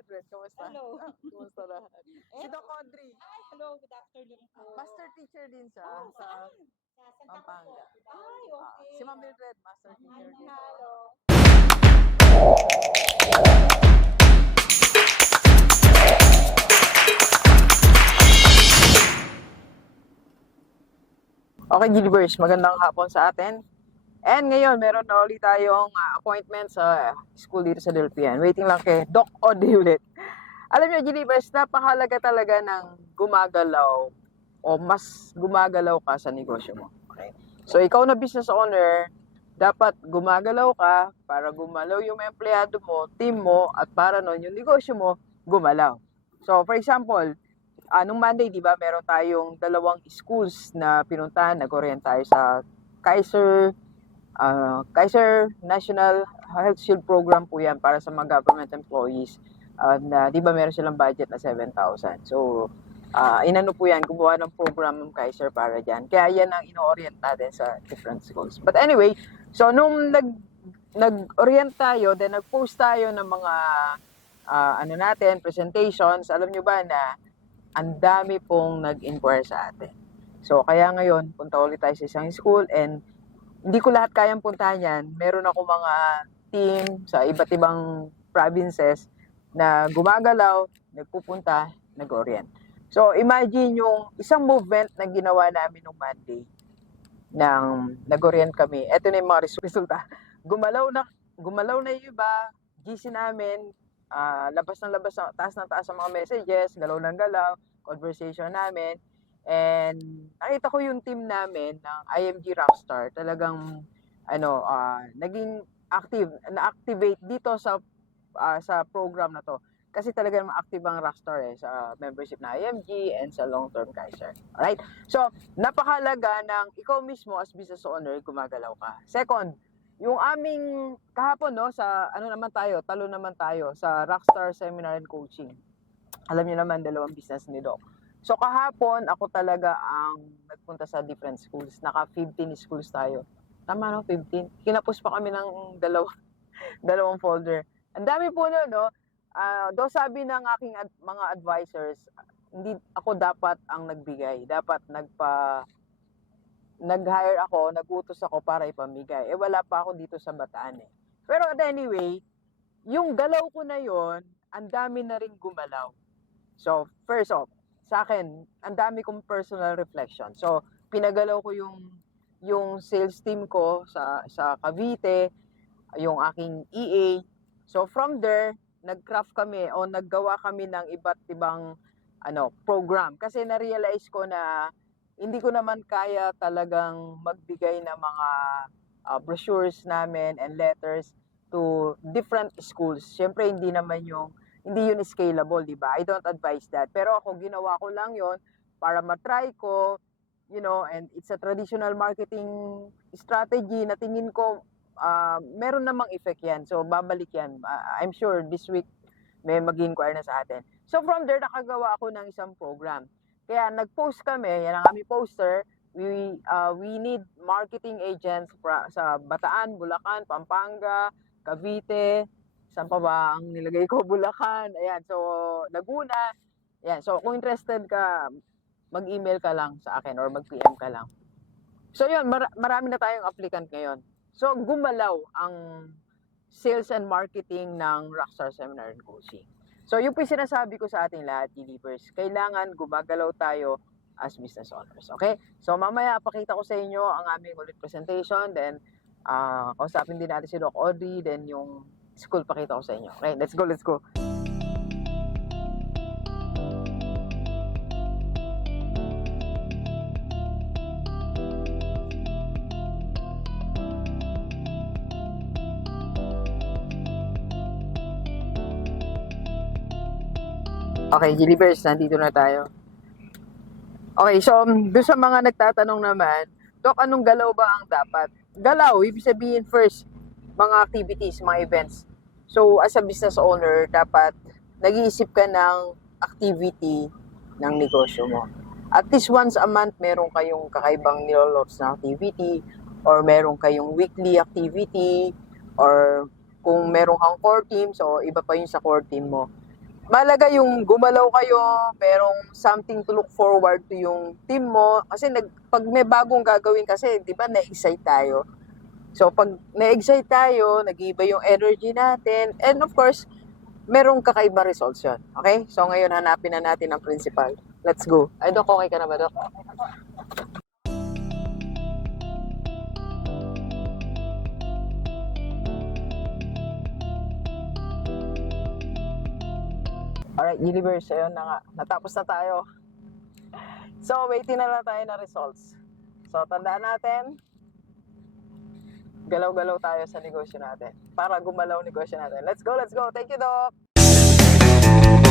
Mildred, kumusta? Hello. Ah, kumusta na? Si Doc Audrey, Ay, hello, good afternoon po. master teacher din siya Oh, sa saan? Sa Santa Pampanga. Ay, ah, okay. si Ma'am Mildred, master teacher din. Hello. Okay, Gilbers, magandang hapon sa atin. And ngayon, meron na ulit tayong ah, appointment sa school dito sa Delpian. Waiting lang kay Doc ulit. Alam niyo, Gilbers, napakahalaga talaga ng gumagalaw o mas gumagalaw ka sa negosyo mo. Okay? So, ikaw na business owner, dapat gumagalaw ka para gumalaw yung empleyado mo, team mo, at para nun yung negosyo mo gumalaw. So, for example, ah, nung Monday, di ba, meron tayong dalawang schools na pinuntahan. Nag-orient tayo sa Kaiser, ah, Kaiser National Health Shield Program po yan para sa mga government employees. Ah, na, di ba, meron silang budget na 7,000. So, ah, inano po yan, gumawa ng program ng Kaiser para dyan. Kaya yan ang ino-orient natin sa different schools. But anyway, so nung nag, nag-orient tayo, then nag-post tayo ng mga ah, ano natin, presentations, alam nyo ba na ang dami pong nag-inquire sa atin. So, kaya ngayon, punta ulit tayo sa isang school and hindi ko lahat kayang puntahan yan. Meron ako mga team sa iba't ibang provinces na gumagalaw, nagpupunta, nag-orient. So, imagine yung isang movement na ginawa namin nung Monday nang nag-orient kami. Ito na yung mga res- resulta. Gumalaw na, gumalaw na yung iba, GC namin, ah, labas ng labas, taas ng taas ang mga messages, galaw ng galaw, conversation namin. And nakita ko yung team namin ng IMG Rockstar, talagang ano, ah, naging active, na-activate dito sa ah, sa program na to. Kasi talaga active ang Rockstar eh, sa membership na IMG and sa long-term Kaiser. Alright? So, napakalaga ng ikaw mismo as business owner, gumagalaw ka. Second, yung aming kahapon no sa ano naman tayo, talo naman tayo sa Rockstar Seminar and Coaching. Alam niyo naman dalawang business ni Doc. So kahapon ako talaga ang nagpunta sa different schools. Naka 15 schools tayo. Tama no, 15. Kinapos pa kami ng dalawa, dalawang folder. Ang dami po no, no. Ah, do sabi ng aking ad- mga advisors, hindi ako dapat ang nagbigay. Dapat nagpa nag-hire ako, nagutos ako para ipamigay. Eh wala pa ako dito sa Bataan eh. Pero anyway, yung galaw ko na yon, ang dami na rin gumalaw. So, first off, sa akin, ang dami kong personal reflection. So, pinagalaw ko yung yung sales team ko sa sa Cavite, yung aking EA. So, from there, nag-craft kami o naggawa kami ng iba't ibang ano, program kasi na-realize ko na hindi ko naman kaya talagang magbigay ng mga ah, brochures namin and letters to different schools. Siyempre, hindi naman yung, hindi yun scalable, di ba? I don't advise that. Pero ako, ginawa ko lang yon para matry ko, you know, and it's a traditional marketing strategy na tingin ko, ah, meron namang effect yan. So, babalik yan. Ah, I'm sure this week may mag-inquire na sa atin. So, from there, nakagawa ako ng isang program. Kaya nag-post kami, yan ang aming poster. We uh, we need marketing agents pra, sa Bataan, Bulacan, Pampanga, Cavite, saan pa ba ang nilagay ko? Bulacan. Ayan, so Laguna. Ayan, so kung interested ka, mag-email ka lang sa akin or mag-PM ka lang. So yun, mar- marami na tayong applicant ngayon. So gumalaw ang sales and marketing ng Rockstar Seminar and Coaching. So, yung po sinasabi ko sa ating lahat, Delivers, kailangan gumagalaw tayo as business owners. Okay? So, mamaya, pakita ko sa inyo ang aming ulit presentation. Then, ah kausapin din natin si Doc Audrey. Then, yung school, pakita ko sa inyo. Okay? Let's go, let's go. Okay, Delivers, nandito na tayo. Okay, so um, doon sa mga nagtatanong naman, Dok, anong galaw ba ang dapat? Galaw, ibig sabihin first, mga activities, mga events. So, as a business owner, dapat nag-iisip ka ng activity ng negosyo mo. At least once a month, meron kayong kakaibang nilolots na activity or meron kayong weekly activity or kung meron kang core team, so iba pa yun sa core team mo. malaga yung gumalaw kayo, merong something to look forward to yung team mo. Kasi nag, pag may bagong gagawin kasi, di ba, na-excite tayo. So, pag na-excite tayo, nag-iba yung energy natin. And of course, merong kakaiba results yun. Okay? So, ngayon hanapin na natin ang principal. Let's go. Ay, Dok, okay ka na ba, Dok? Alright, universe, ayun na nga. Natapos na tayo. So, waiting na lang tayo na results. So, tandaan natin, galaw-galaw tayo sa negosyo natin. Para gumalaw negosyo natin. Let's go, let's go. Thank you, Doc!